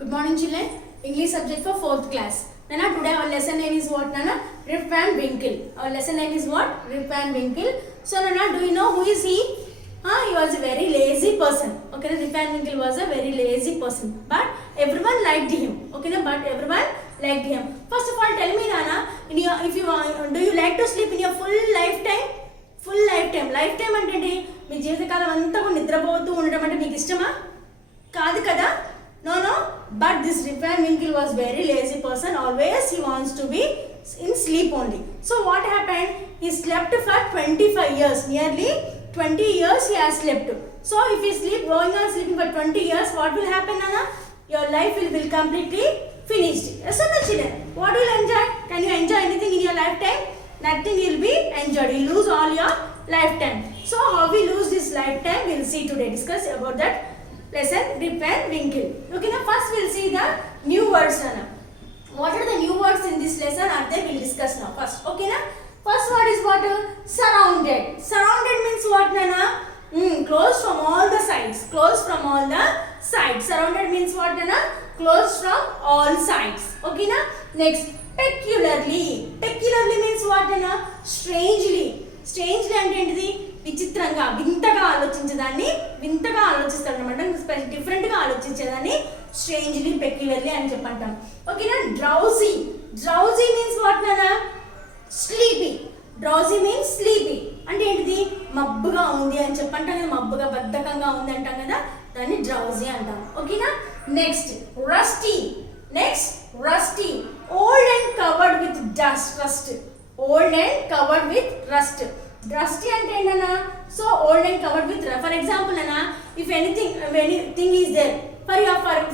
Good morning, children. English subject for 4th class. Nana, today our lesson name is what, Nana? Rip Van Winkle. Our lesson name is what? Rip Van Winkle. So, Nana, do you know who is he? He was a very lazy person. Okay, Rip Van Winkle was a very lazy person. But everyone liked him. Okay, but everyone liked him. First of all, tell me, Nana, do you like to sleep in your full lifetime? Full lifetime. Lifetime అంటే మీ జీవితకాలం అంతా కూడా నిద్రపోతూ ఉండడం అంటే మీకు ఇష్టమా? కాదు కదా? No. But this Rip Van Winkle was very lazy person. Always he wants to be in sleep only. So what happened? He slept for 25 years. Nearly 20 years he has slept. So if you going on sleeping for 20 years, what will happen, Nana? Your life will be completely finished. Yes or no, children? What will you enjoy? Can you enjoy anything in your lifetime? Nothing will be enjoyed. You lose all your lifetime. So how we lose this lifetime? We'll see today. Discuss about that lesson, Rip Van Winkle. Okay, now first we'll see the new words, Nana. What are the new words in this lesson? Are there? We'll discuss now. First, okay, na? First word is what? Surrounded. Surrounded means what, Nana? Closed from all the sides. Closed from all the sides. Surrounded means what, Nana? Closed from all sides. Okay, na? Next, peculiarly. Peculiarly means what, Nana? Strangely. Strangely అంటే ఏంటిది? విచిత్రంగా, వింతగా ఆలోచించేదాన్ని, వింతగా ఆలోచిస్తాడు అనమాట. డిఫరెంట్గా ఆలోచించేదాన్ని strangely, పెక్యులర్లీ అని చెప్పంటాం. ఓకేనా? డ్రౌజీ. డ్రౌజీ మీన్స్ వాట్, నానా? స్లీపీ. డ్రౌజీ మీన్స్ స్లీపీ అంటే ఏంటిది? మబ్బుగా ఉంది అని చెప్పంటాం కదా, మబ్బుగా బద్ధకంగా ఉంది అంటాం కదా, దాన్ని డ్రౌజీ అంటాం. ఓకేనా? Next, rusty. Next, rusty. Old and covered with dust. Rust. Old and covered with rust. Rusty అంటే ఏంటన్నా? So old and covered with, for example అన్నా, if anything is there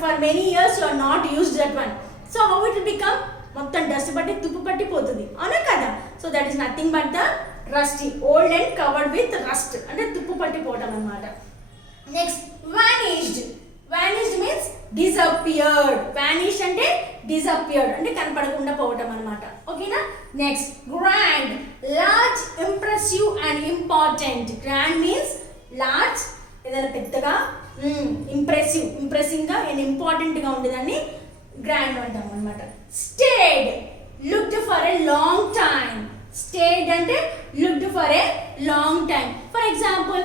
for many years you are not used that one, so how it will become? మొత్తం dust పట్టి తుప్పు పట్టి పోతుంది, అవునా కదా? So that is nothing but the rusty. Old and covered with rust అంటే తుప్పు పట్టిపోవటం అన్నమాట. Next, vanished. Vanished means disappeared. Vanish అంటే డిసపియర్డ్ అంటే కనపడకుండా పోవటం అన్నమాట. ఓకేనా? Next, grand. Large, impressive and important. Grand means large, ఏదైనా పెద్దగా, ఇంప్రెసింగ్ గా అండ్ ఇంపార్టెంట్ గా ఉండేదాన్ని గ్రాండ్ అంటాం అన్నమాట. Stayed. Looked for a long time. Stayed అంటే looked for a long time. For example,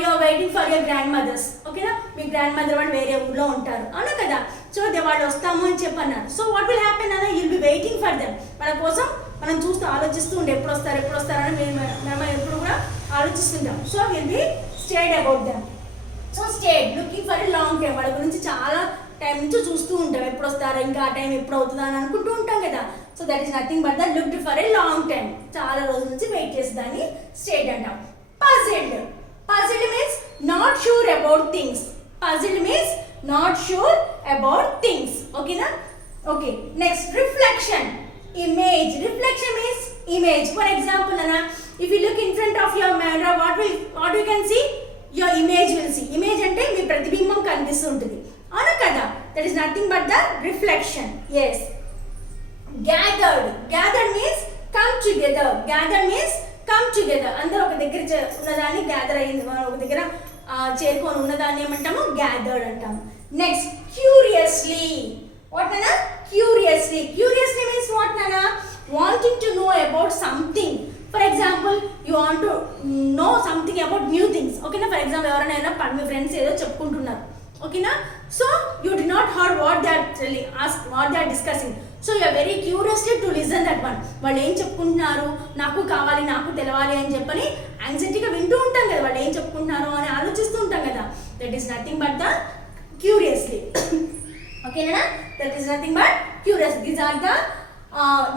you are waiting for your grandmothers. ఓకేనా? మీ గ్రాండ్ మదర్ వాళ్ళు వేరే ఊర్లో ఉంటారు, అవునా కదా? సో వాళ్ళు వస్తాము అని చెప్పన్నారు. సో వాట్ విల్ హ్యాపెన్ అన్న? You'll be waiting for them. వాళ్ళ కోసం మనం చూస్తూ ఆలోచిస్తూ ఉండే, ఎప్పుడు వస్తారని మేము ఎప్పుడు కూడా ఆలోచిస్తుంటాం. So will be stayed about them. So stayed, looking for a long time. వాళ్ళ గురించి చాలా టైం నుంచి చూస్తూ ఉంటాం, ఎప్పుడు వస్తారో, ఇంకా ఆ టైం ఎప్పుడు అవుతుందా అని అనుకుంటూ ఉంటాం కదా. So that is nothing but that looked for a long time. చాలా రోజుల నుంచి వెయిట్ చేసేదాన్ని స్టేడ్ అంటాం. Puzzled. Puzzled means not sure about things. Puzzled means not sure about things. Okay na? Okay. Next, reflection. Image. Reflection means image. For example, Anna, if you look in front of your mirror, what you can see? Your image will see. Image ante మీ ప్రతిబింబం కనిపిస్తుంటుంది, అవునా కదా? That is nothing but the reflection. Yes. Gathered. Gathered means come together. Gathered means come together. అందరూ ఒక దగ్గర ఉన్నదాన్ని gather అయ్యింది, ఒక దగ్గర చేరుకొని ఉన్నదాన్ని ఏమంటాము? గ్యాదర్డ్ అంటాము. Next, curiously. వాట్ నానా? క్యూరియస్లీ. క్యూరియస్లీ మీన్స్ వాట్ నానా? Wanting to know about something. For example, you want to know something about new things. ఓకేనా? ఫర్ ఎగ్జాంపుల్, ఎవరైనా మీ ఫ్రెండ్స్ ఏదో చెప్పుకుంటున్నారు, ఓకేనా? So you did not heard what they are discussing. So you are very curiously to listen that one. వాళ్ళు ఏం చెప్పుకుంటున్నారు, నాకు కావాలి, నాకు తెలవాలి అని చెప్పని యాంగ్జైటీగా వింటూ ఉంటాం కదా, వాళ్ళు ఏం చెప్పుకుంటున్నారు అని ఆలోచిస్తూ ఉంటాం కదా. That is nothing but the curiously. ఓకేనా? That is nothing but curious. These are the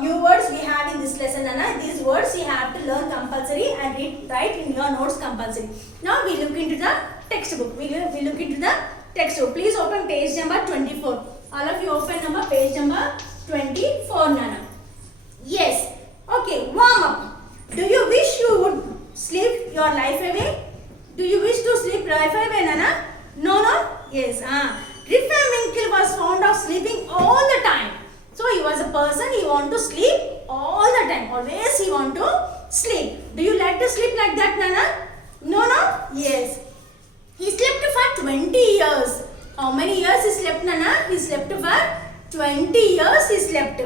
new words we have in this lesson, Anna. These words you have to learn compulsory and write in your notes compulsory. Now we look into the textbook. We look into the textbook. Please open page number 24. All of you open page number 24, Nana. Yes. Okay, warm up. Do you wish you would sleep your life away? Do you wish to sleep life away, Nana? No? Yes. Rip Van Winkle was fond of sleeping all the time. So he was a person, he want to sleep all the time. Always he want to sleep. Do you like to sleep like that, Nana? No? Yes. He slept for 20 years. How many years he slept, Nana? He slept 20 years he slept.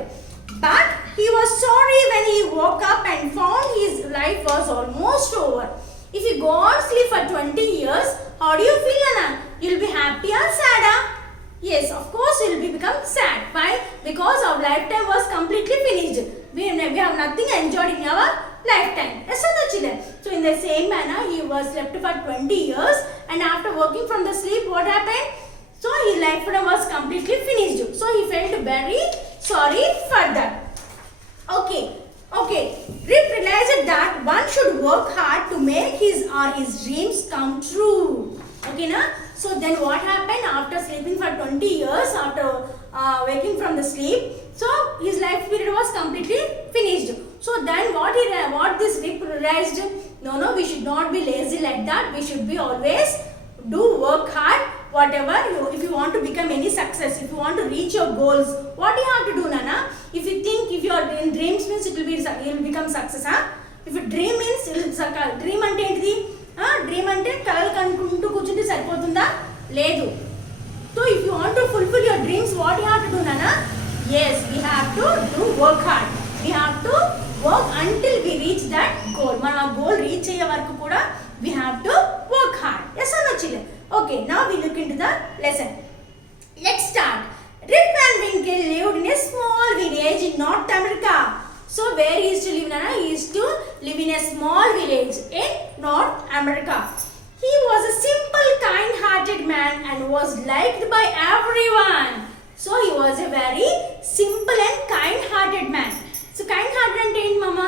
But he was sorry when he woke up and found his life was almost over. If you go on sleep for 20 years, how do you feel, Anna? You'll be happy or sad? Yes, of course you'll become sad. Why? Because our lifetime was completely finished. We have nothing enjoyed in our lifetime. Yes or no, children? So in the same manner, he was slept for 20 years and after waking from the sleep, what happened? So his lifetime was completely finished. So he felt very sorry for that. Okay. Rip realized that one should work hard to make his dreams come true. Okay, na? So then what happened after sleeping for 20 years, after waking from the sleep, so his life period was completely finished. So then what this Rip realized, no, we should not be lazy like that. We should be always work hard. Whatever if you want to become any success, if you want to reach your goals, what do you have to do, Nana? If you think, if you are in dreams means you will become success, if you dream means dream ante enti dream ante kalalu kanuntu కూర్చుంటే సరిపోతుందా? లేదు. So if you want to fulfill your dreams, what you have to do, Nana? Yes, we have to work hard. We have to work until we reach that goal. మన goal reach అయ్యే వరకు కూడా we have to work hard. Yes or no, children? Okay, now we look into the lesson. Let's start. Rip Van Winkle lived in a small village in North America. So where he used to live, Nana? He used to live in a small village in North America. He was a simple, kind-hearted man and was liked by everyone. So he was a very simple and kind-hearted man. So kind-hearted అంటే ఏంటి మామ?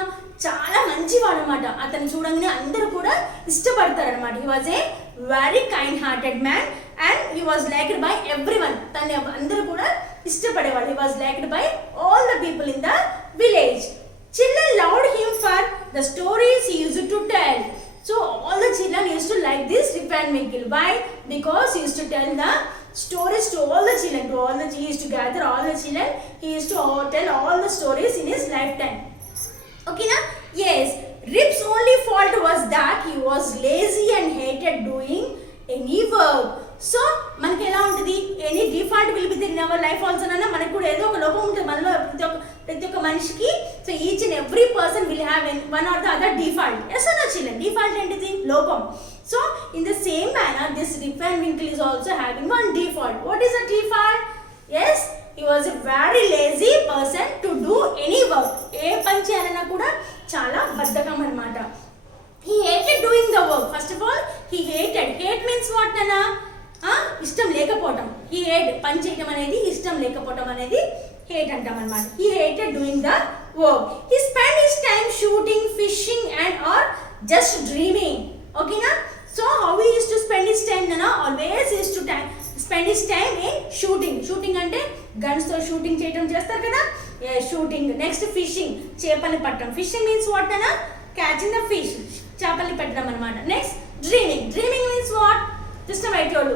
చాలా మంచివాడు అన్నమాట. అతను చూడంగానే అందరూ కూడా ఇష్టపడతారు అన్నమాట. He was a very kind-hearted man and he was liked by everyone. తను అందరూ కూడా ఇష్టపడేవాళ్ళు. He was liked by all the people in the village. Children loved him for the stories he used to tell. So all the children used to like this Rip Van Winkle. Why? Because he used to tell the stories to all the children. He used to gather all the children. He used to tell all the stories in his lifetime. Okay, na? Yes. Rip's only fault was that he was lazy and hated doing any work. So మనకి ఎలా ఉంటుంది, any default will be there in our life also. అన్న మనకు కూడా ఏదో ఒక లోపం ఉంటుంది మనలో, ప్రతి ఒక్క మనిషికి. So each and every person will have one or the other default. Yes అన్న చిల్డ్రన్, డిఫాల్ట్ ఏంటిది? లోపం. So in the same manner this Rip Van Winkle is also having one default. What is a default? Yes, he was a very lazy person to do any work. ఏ పని చేయాలన్నా కూడా చాలా బద్ధకం అన్నమాట. He hated doing the work. First of all, he hated. Hate means what, Nana? ఇష్టం లేకపోవటం. He hate, పని చేయటం అనేది ఇష్టం లేకపోవటం అనేది hate అంటాం అన్నమాట. He hated doing the work. He spent his time shooting, fishing and or just dreaming. Okay na? So how he used to spend his time, Nana? Always he used to spend his time in shooting. Shooting అంటే guns తో shooting చేయటం చేస్తారు కదా, shooting. Next fishing, చేపల్ని పట్టడం. Fishing means what, Nana? Catching the fish, చేపల్ని పెట్టడం అన్నమాట. Next dreaming. Dreaming means what? Just వైట్లోడు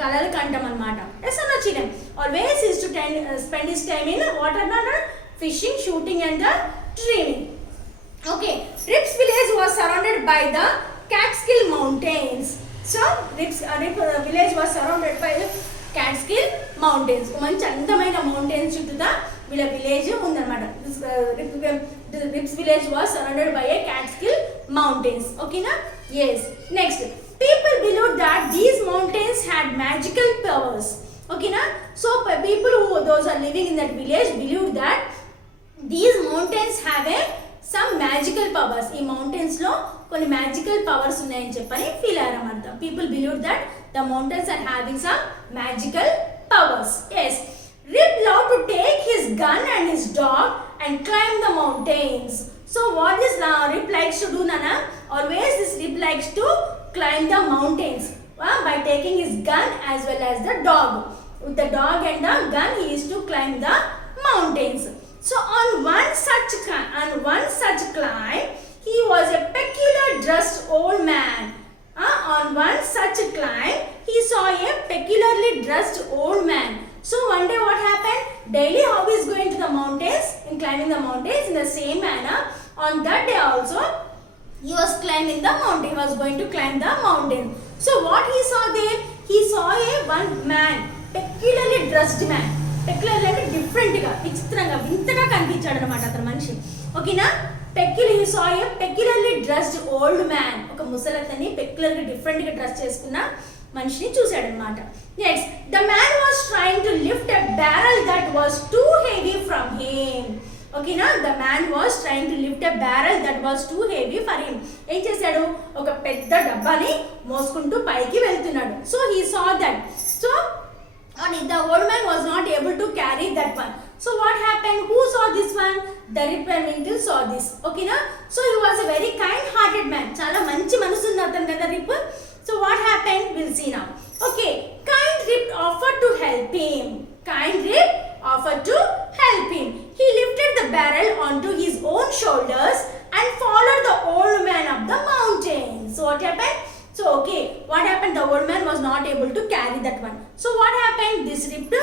కలలు కంటాం అన్నమాట. ఎస్ అన్న children, always is to spend his time in what అన్నమాట? Fishing, shooting and the dreaming. Okay, Rip's village was surrounded by the Catskill Mountains. So Rip village was surrounded by the Catskill Mountains. మంచి అందమైన mountains చుట్టూతా వీళ్ళ village ఉందన్నమాట. Rip's village was surrounded by a Catskill Mountains. Okay na? Yes. Next, people believed that these mountains had magical powers. Okay na? So people who those are living in that village believed that these mountains have some magical powers. ఈ mountains లో కొన్ని magical powers ఉన్నాయని చెప్పని feel అయ్యారన్నమాట. People believed that the mountains are having some magical powers. Yes. Rip loved to take his gun and his dog and climb the mountains. So what this Rip likes to do, Nana? Always this Rip likes to climb the mountains by taking his gun as well as the dog. With the dog and the gun, he used to climb the mountains. So on one such climb, he was a peculiar dressed old man. On one such climb, he saw a peculiarly dressed old man. So one day what happened? Daily how he is going to the mountains and climbing the mountains. In the same manner, on that day also, he was climbing the mountain. He was going to climb the mountain. So what he saw there? He saw one man, peculiarly dressed man. Peculiar అంటే డిఫరెంట్గా, విచిత్రంగా, వింతగా కనిపించాడు అనమాట అతను మనిషి. ఓకేనా. Peculiar saw a peculiarly dressed old man, ఒక ముసలతని పెక్యులర్గా డిఫరెంట్గా డ్రెస్ చేసుకున్న మనిషిని చూశాడనమాట. Next the man was trying to lift a barrel that was too heavy from him. ఓకేనా. The man was trying to lift a barrel that was too heavy for him. ఏం చేశాడు, ఒక పెద్ద డబ్బాని మోసుకుంటూ పైకి వెళ్తున్నాడు. So he saw that. So the old man was not able to carry that one. So what happened? Who saw this one? The Rip and Winkle saw this. Okay na. So he was a very kind hearted man. Chala manchi manasu unna atanu kada Rip. So what happened? We'll see now. Okay, kind Rip offered to help him. Kind Rip offered to help him. He lifted the barrel onto his own shoulders and followed the old man up the mountain. So what happened? So okay, what happened? The old man was not able to carry that one. So what happened? This Rip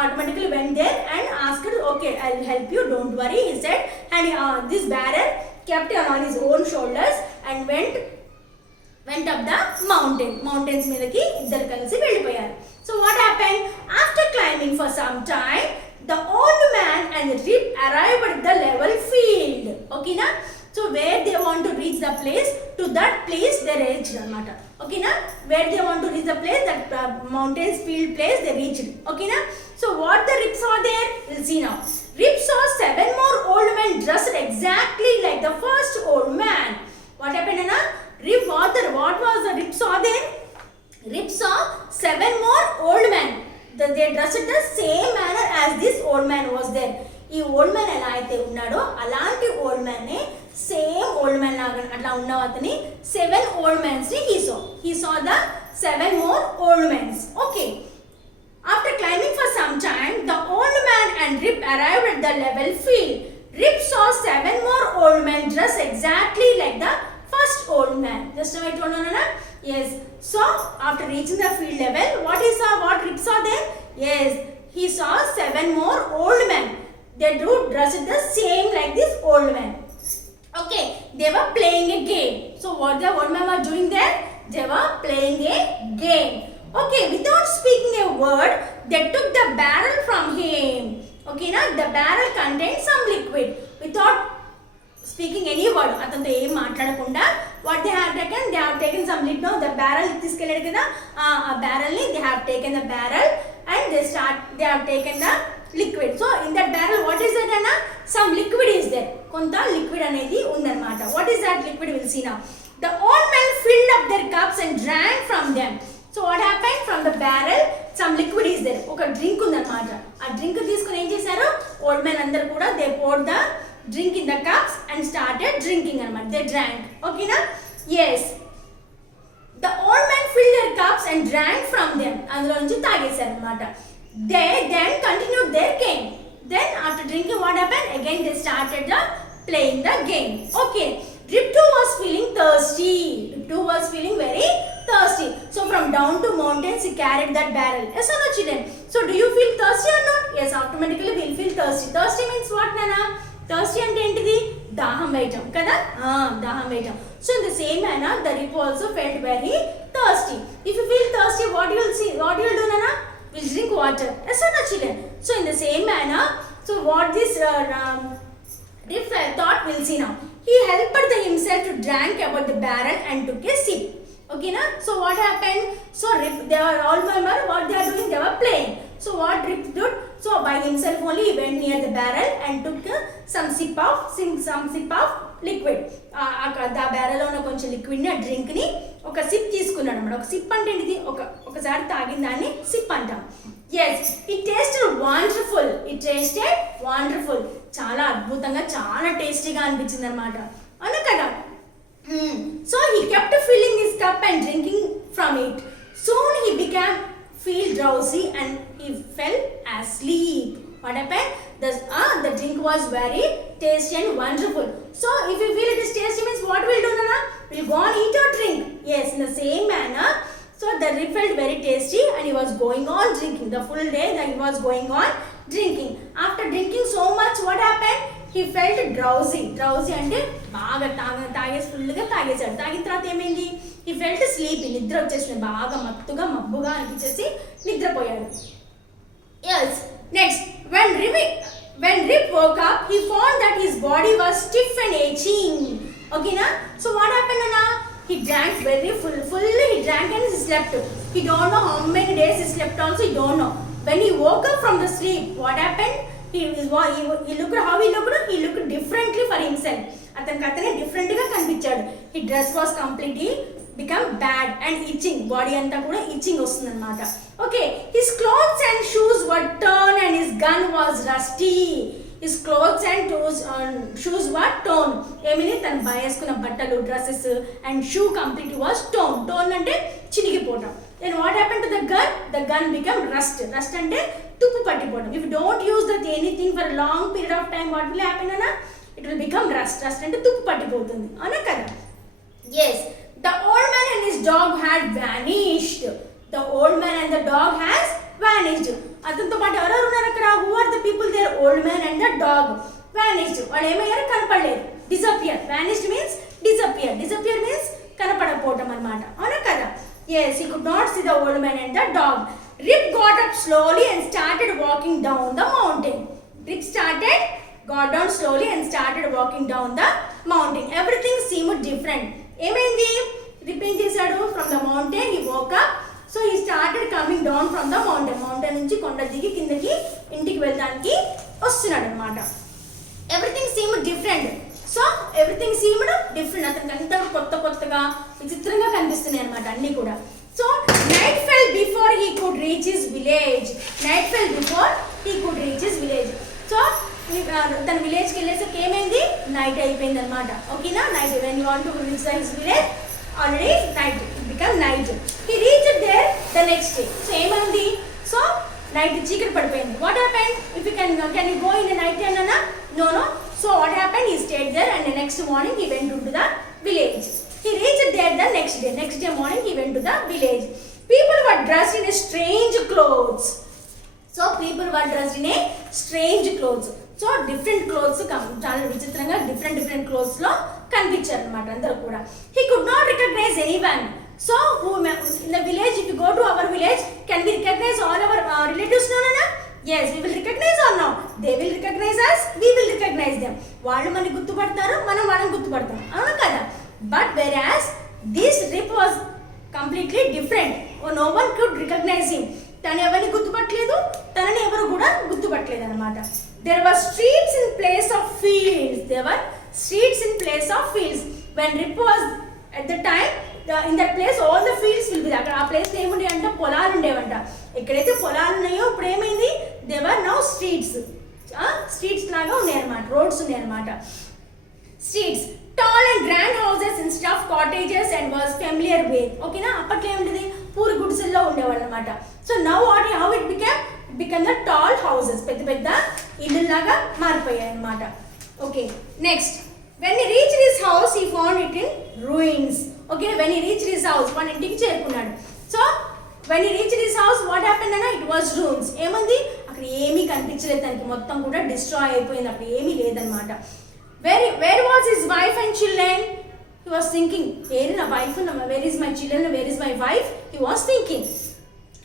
automatically went there and asked, okay, I'll help you, don't worry, he said. And this barrel kept it on his own shoulders and went up the mountain. Mountains మీదకి ఇద్దరు కలిసి వెళ్ళిపోయారు. So what happened? After climbing for some time, the old man and Rip arrived at the level field. Okay na. So where they want to reach the place, to that place they reached anamata. Okay na. Where they want to reach the place, that mountains field place they reached. Okay na. So what the Rip saw there, we'll see now. Rip saw 7 more old men dressed exactly like the first old man. What happened na? Rip, what was the Rip saw there? Rip saw 7 more old men. They dressed the same manner as this old man was there. ఈ old man ఎలా అయితే ఉన్నాడో అలాంటి old మ్యాన్నే same old man లాగా అట్లా ఉన్న అతని 7 old మ్యాన్స్ని he saw the 7 more old men. Okay. After climbing for some time, the old man and Rip arrived at the level field. Rip saw 7 more old men dressed exactly like the first old man. Just now I told you, na? Yes. So after reaching the field level, what Rip saw there? Yes, he saw 7 more old men. They do dressed the same like this old man. Okay, they were playing a game. So what the old man was doing there? They were playing a game. Okay, without speaking a word, they took the barrel from him. Okay, now the barrel contained some liquid. Without speaking any word, అతనితో ఏం మాట్లాడకుండా what they have taken some liquid. Now the barrel తీసుకెళ్ళాడు కదా, ఆ barrel ని they have taken the barrel and they have taken the liquid. So in that barrel what is that Anna? Some liquid is there. కొంత liquid అనేది ఉందన్నమాట. What is that liquid? We'll see now. The old men filled up their cups and drank from them. So what happened? From the barrel some liquid is there. ఒక drink ఉందన్నమాట. ఆ drink తీసుకొని ఏం చేశారు? Old men అందరూ కూడా they poured the drink in the cups and started drinking అన్నమాట. They drank. Okay na? Yes. The old men filled their cups and drank from them. అందులో నుంచి తాగేశారు అన్నమాట. They then continued their game. Then after drinking what happened? Again they started playing the game. Okay. Rip too was feeling thirsty. Rip too was feeling very thirsty. So from down to mountains he carried that barrel. Yes or no children? So do you feel thirsty or not? Yes, automatically we'll feel thirsty. Thirsty means what Nana? Thirsty అంటే ఏంటిది? దాహం వేయటం కదా. దాహం వేయటం. So in the same manner the Rip also felt very thirsty. If you feel thirsty, what you will do Nana? Will drink water. Yes or no children? So in the same manner, so what this Rip thought, we'll see now. He helped himself to drink about the barrel and took a sip. Okay na? So what happened? So Rip, they were all remember what they are doing? They were playing. So what Rip did? So by himself only he went near the barrel and took some sip of liquid. ఆ బ్యారెల్లో ఉన్న కొంచెం లిక్విడ్ని ఆ డ్రింక్ని ఒక SIP తీసుకున్నాడు అన్నమాట. ఒక SIP అంటే ఇది ఒకసారి తాగిన దాన్ని సిప్ అంటాం. Yes, it tasted wonderful. చాలా అద్భుతంగా చాలా టేస్టీగా అనిపించింది అనమాట. అవునా కదా. So he kept filling his cup and drinking from it. Soon he become feel drowsy and he fell asleep. What happened? The drink was very tasty and wonderful. So if you feel it is tasty means what will do Nana? We'll go on eat or drink. Yes, in the same manner. So the Rip felt very tasty and he was going on drinking. The full day that he was going on drinking. After drinking so much, what happened? He felt drowsy. Drowsy అంటే బాగా తాగేసి ఫుల్గా తాగేశాడు. తాగిన తర్వాత ఏమైంది? He felt sleepy. నిద్ర వచ్చేసింది. బాగా మత్తుగా మబ్బుగా అనిపించేసి నిద్రపోయాడు. Yes. Next. body was stiff and aching. Okay na? So what happened na? He drank very fully he drank and he slept. He don't know how many days he slept also, he don't know. When he woke up from the sleep, what happened? He looked how he looked differently for himself. అతనికి అతనే different గా కనిపించాడు. He dress was completely become bad and itching, body అంతా కూడా itching వస్తుంది అనమాట. Okay, his clothes and shoes were turn and his gun was rusty. His clothes and shoes were torn, ఏమిని తను వేసుకున్న బట్టలు dresses and shoe complete was torn. Torn అంటే చినిగిపోవటం. Then what happened to the gun? The gun became rust. Rust ante tuppu pattipotam. If you don't use that anything for a long period of time, what will happen ana? It will become rust. Rust ante tuppu pattipotundi. Ana kada? Yes. The old man and his dog had vanished. The old man and the dog has vanished. Atanto paatu evaru unnaru akkada? Who are the people there? Old man and the dog vanished. Vaadu emayaru kanapaledu. Disappear. Vanished means disappear. Disappear means kanapadapotam anamata. Ana kada? Yes, he could not see the old man and the dog. Rip got up slowly and started walking down the mountain. Rip got down slowly and started walking down the mountain. Everything seemed different. Emaindi? Rip em chesadu? From the mountain he woke up. So he started coming down from the mountain. Mountain nunchi konda digi kindaki intiki veldaniki vastunadu anamata. Everything seemed different. So everything seemed different. అతనికి అంతా కొత్తగా విచిత్రంగా కనిపిస్తున్నాయి అనమాట అన్నీ కూడా. So night fell before he could reach his village. Night fell before he could reach his village. So తన విలేజ్కి వెళ్ళేసరికి ఏమైంది? నైట్ అయిపోయింది అనమాట. ఓకేనా? Night when you want to reach his village already night become night. He reached there the next day. So ఏమైంది? So night చీకటి పడిపోయింది. What happened? If you can you go in the night time అన్నా? No. So what happened? He stayed there and the next morning he went to the village. He reached there the next day. Next day morning he went to the village. People were dressed in strange clothes. So people were dressed in a strange clothes. So different clothes చాలా విచిత్రంగా different clothes లో కనిపించారు అన్నమాట అందరూ కూడా. He could not recognize anyone. So who in the village, if you go to our village, can we recognize all our relatives? No. Yes, we will recognize or no? They will recognize us, we will recognize them. వాళ్ళు మనని గుర్తుపడతారు, మనం వాళ్ళని గుర్తుపడతాం. అవును కదా? But whereas this Rip was completely different. No one could recognize him. తను ఎవరిని గుర్తుపట్టలేదు, తనని ఎవరు కూడా గుర్తుపట్టలేదు అనమాట. There were streets in place of fields. There were streets in place of fields. When Rip was at the time, in that place all the fields will be there. అక్కడ ఆ ప్లేస్ ఏముండే అంటే పొలాలు ఉండేవంట. ఎక్కడైతే పొలాలు ఉన్నాయో ఇప్పుడు ఏమైంది? They were now streets. Streets లాగా ఉన్నాయన్నమాట, రోడ్స్ ఉన్నాయన్నమాట. Streets tall and grand houses instead of cottages and was familiar way. ఓకేనా? అప్పట్లో ఏముంటుంది? పూరి గుడిసెల్లో ఉండేవాళ్ళు అనమాట. So now how it become the tall houses. పెద్ద ఇల్లులాగా మారిపోయాయి అనమాట. Okay, next when he reached his house he found it in ruins. Okay, when he reached his house, one ఇంటికి చేరుకున్నాడు. So when he reached his house, what happened ana? It was ruins. ఏమంది? అక్కడ ఏమీ కనిపించలేదు, తనకి మొత్తం కూడా destroy అయిపోయింది, అక్కడ ఏమీ లేదన్నమాట. where was his wife and children? He was thinking, where na wife, where is my children, where is my wife? He was thinking.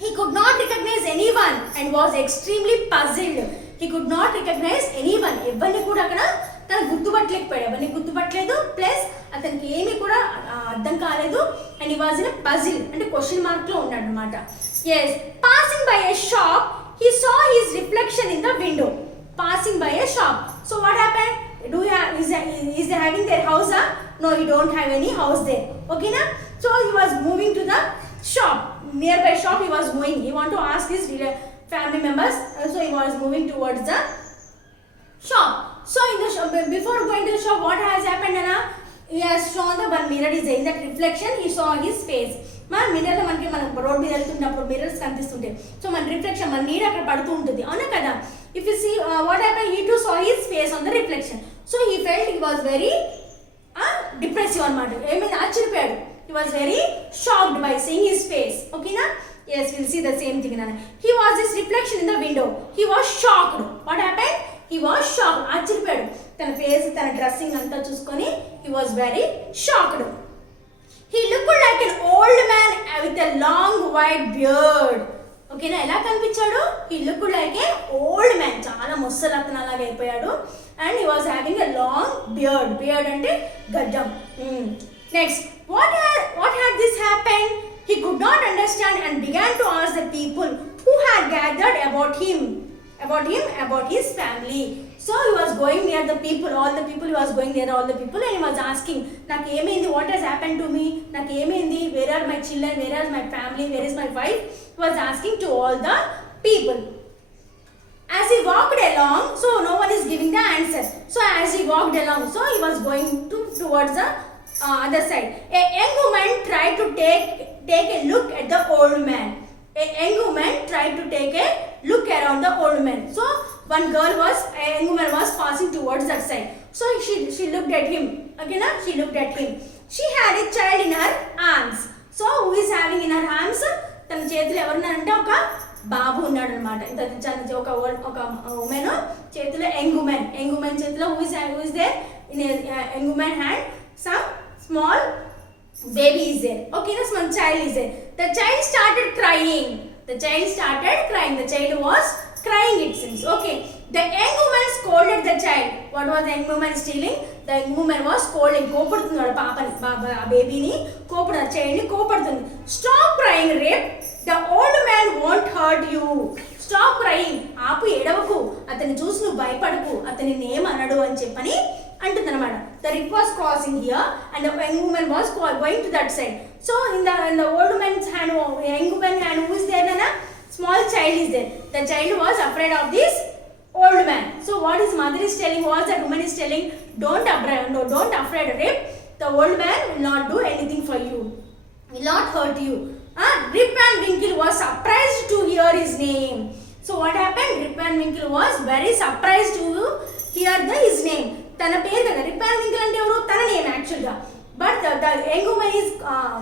He could not recognize anyone and was extremely puzzled. He could not recognize anyone. ఎవరిని కూడా అక్కడ తను గుర్తుపట్టలేకపోయాడు, ఎవరిని గుర్తుపట్టలేదు, plus అతనికి ఏమీ కూడా అర్థం కాలేదు. And he was in a puzzle, అంటే క్వశ్చన్ మార్క్ లో ఉన్నాడు అనమాట. Yes, passing by a shop he saw his reflection in the window. Passing by a shop. So what happen? is having their house? No, he don't have any house there. Okay na? So he was moving to the shop, nearby shop he was moving. He want to ask his family members, so he was moving towards the shop. So in the shop, before going to the shop, what has happened ana? He has shown the one mirror is in that reflection he saw his face. మన mirror లో మనకి మనం road మీద వెళ్తున్నప్పుడు mirrors కనిపిస్తుంటాయి. So మన reflection, మన నీడ అక్కడ పడుతూ ఉంటుంది, అవునా కదా? If you see what happen, he too saw his face on the reflection. So he felt he was very depressive అన్నమాట. ఏమైంది? ఆశ్చర్యపోయాడు. He was very shocked by seeing his face. Okay na? Yes, we'll see the same thing nana. He was his reflection in the window. He was shocked. What happened? He was shocked. ఆశ్చర్యపోయాడు. తన face, తన dressing అంతా చూసుకొని he was very shocked. He looked like an old man with a long white beard. ఓకేనా? ఎలా కనిపించాడు? He looked like a old man. చాలా ముసలి అతను అలాగే అయిపోయాడు. And he was having a long beard అంటే గడ్డం. Next what had this happened? He could not understand and began to ask the people who had gathered about his family. So he was going near the people, all the people, he was going near all the people and he was asking, నాకు ఏమైంది, what has happened to me, నాకు ఏమైంది, where are my children, where is my family, where is my wife? He was asking to all the people. As he walked along, so no one is giving the answer. So as he walked along, so he was going towards the other side. A young woman tried to take a look at the old man. A young woman tried to take a look around the old man. So a young woman was passing towards that side. So she looked at him. Okay, na? She looked at him. She had a child in her arms. So who is having in her arms? తన చేతిలో ఎవరున్నారంటే ఒక బాబు ఉన్నాడు అనమాట. ఒక women చేతిలో young women చేతిలో who is there in a young woman hand some small baby is there. Okay, the small child is there. The child started crying. The child was crying, it seems. Okay, the young woman scolded the child. What was the young woman stealing? The young woman was scolding. కోపడుతున్నాడు పాపని, ఆ బేబీని కోపడుతుంది, చైల్డ్ని కోపడుతుంది. Stop crying, Rip. The old man won't hurt you. Stop crying. ఆపు, ఏడవకు, అతన్ని చూసి నువ్వు భయపడకు, అతని నేమ్ అనడు అని చెప్పని అంటుందన్నమాట. The Rip was crossing here and the young woman was going to that side. So in the old man's hand, young woman hand, who is there, Nana? Small child is there. The child was afraid of this old man. So what his mother is telling, what that woman is telling, don't afraid, Rip. The old man will not do anything for you, will not hurt you. Rip Van Winkle was surprised to hear his name. So what happened? Rip Van Winkle was very surprised to hear his name. తన పేరు కదా, రిప్ van వింకిల్ అంటే ఎవరు, తన name యాక్చువల్గా. But the young women is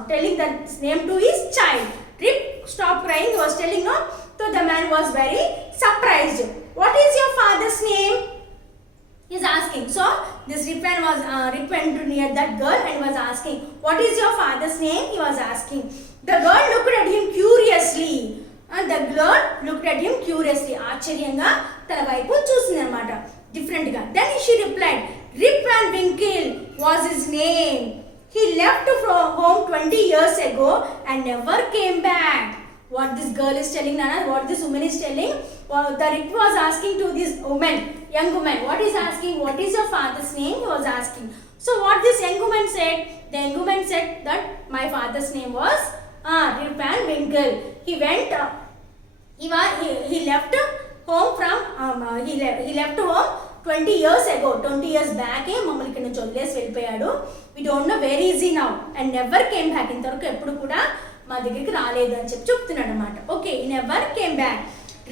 telling the name to his child. Rip stopped crying, he was telling no. So the man was very surprised. What is your father's name? He is asking. So this Rip went near that girl and was asking, what is your father's name? He was asking. The girl looked at him curiously. ఆశ్చర్యంగా తన వైపు చూసింది అనమాట, different గా. Then she replied, Rip Van Winkle was his name. He left from home 20 years ago and never came back. What this girl is telling, Nana, what this woman is telling, the Rip was asking to this young woman, what is asking, what is your father's name? He was asking. So what this young woman said, the young woman said that my father's name was Rip Van Winkle. He left home from he left home 20 years ago. 20 years back మమ్మల్ని ఇక్కడ నుంచి వదిలేసి వెళ్ళిపోయాడు. We don't know where is he now and never came back. ఇంతవరకు ఎప్పుడు కూడా మా దగ్గరికి రాలేదు అని చెప్తున్నాడు అనమాట. Okay, he never came back.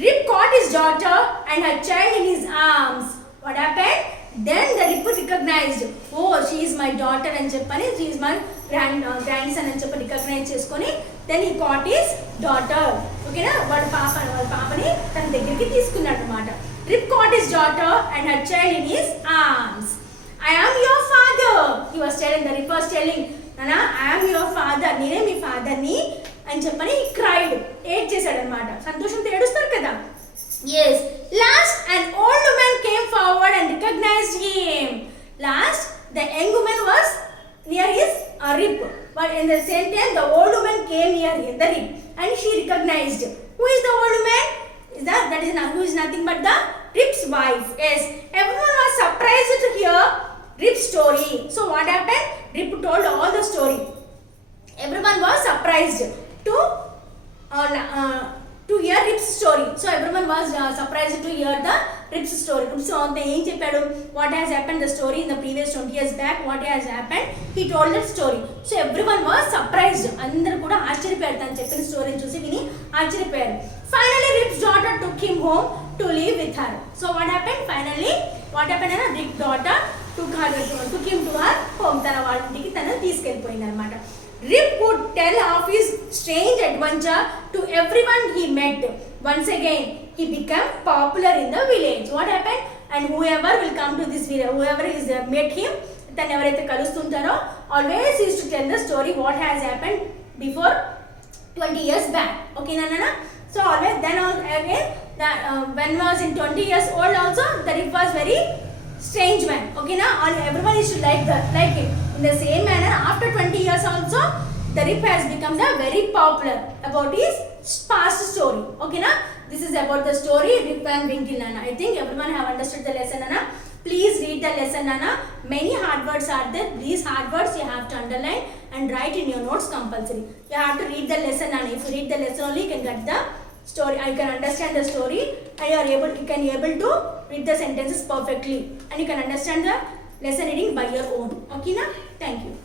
Rip caught his daughter and her child in his arms. What happened? Then the Rip recognized, oh, she is my daughter అని చెప్పని, she is my grandson అని చెప్పి రికగ్నైజ్ చేసుకొని, then he caught his daughter. ఓకేనా, వాడి పాపని తన దగ్గరికి తీసుకున్నాడు అనమాట. Rip caught his daughter and her child in his arms. I am your father. He was telling, the Rip was telling, Nana, I am your father. నేనే మీ ఫాదర్ని అని చెప్పని cried. ఏడ్ చేశాడు అనమాట. సంతోషంతో ఏడుస్తారు కదా. Yes. Last, an old woman came forward and recognized him. Last, the young woman was near his Rip. But in the same time, the old woman came near the Rip and she recognized. Who is the old woman? Who is nothing but the Rip's wife. Yes. Everyone was surprised to hear Rip's story. So what happened? Rip told all the story. Everyone was surprised to hear Rip's story. So everyone was surprised to hear the Rip's story. So ఏం చెప్పాడు, what has happened, the story in the previous 20 years back, what has happened, he told that story. So everyone was surprised. అందరూ కూడా ఆశ్చర్యపోయారు, తను చెప్పిన స్టోరీని చూసి విని ఆశ్చర్యపోయారు. Finally Rip's daughter took him home to live with her. So what happened? Finally what happened? Rip's daughter took him to her home. తన వాళ్ళ ఇంటికి తను తీసుకెళ్ళిపోయింది అనమాట. Rip would tell of his strange adventure to everyone he met. Once again, he became popular in the village. What happened? And whoever will come to this village, whoever is met him, then ఎవరైతే కలుస్తుంటారో, always used to tell the story what has happened before 20 years back. Okay, Nana? So always then again that when I was in 20 years old also, the Rip was very strange man. Okay, now everyone is to like it. In the same manner, after 20 years also, the Rip has become the very popular about his past story. Okay, now this is about the story Rip and Winkle, Nana. I think everyone have understood the lesson, Nana. Please read the lesson, Nana. Many hard words are there. These hard words you have to underline and write in your notes compulsory. You have to read the lesson, Nana. If you read the lesson only, you can get the story. I can understand the story, and you can able to read the sentences perfectly, and you can understand the lesson reading by your own. Okay, na? Thank you.